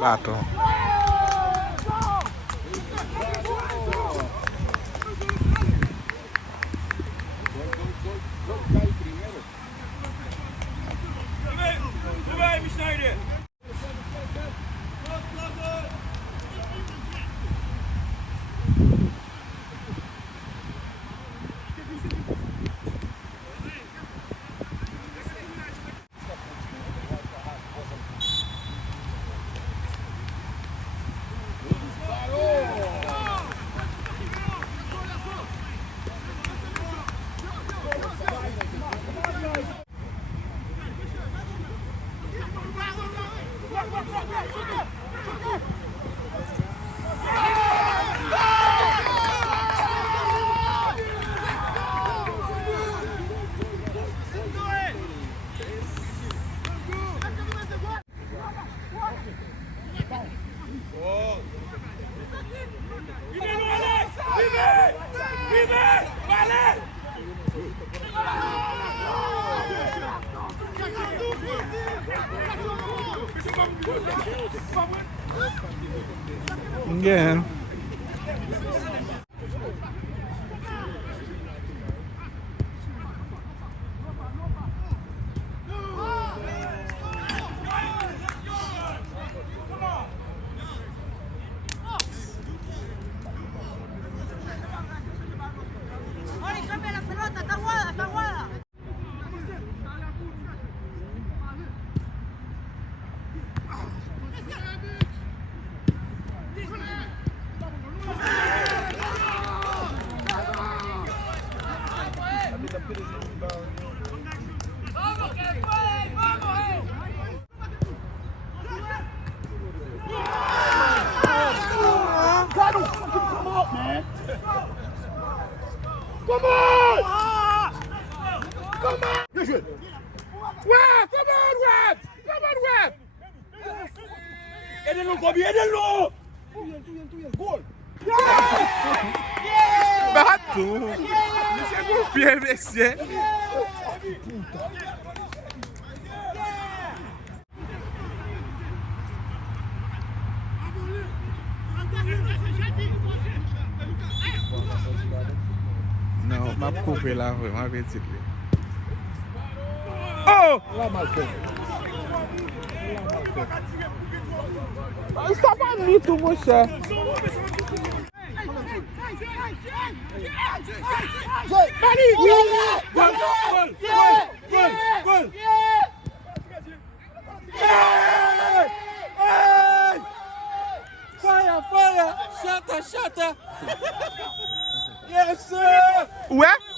Bato. Yeah. Come on! Come on! Bien joué! Ouais! Come on, Web! Come on, Web! Aidez-le, Kobe! Aidez-le! Goal! Bato. C'est mon pied, monsieur. Non, ma coupé là, vraiment, petit. Oh! Ça va ni tout, mon cher. Fire! Fire! Shatter! Shatter! Yes, sir! Ouais?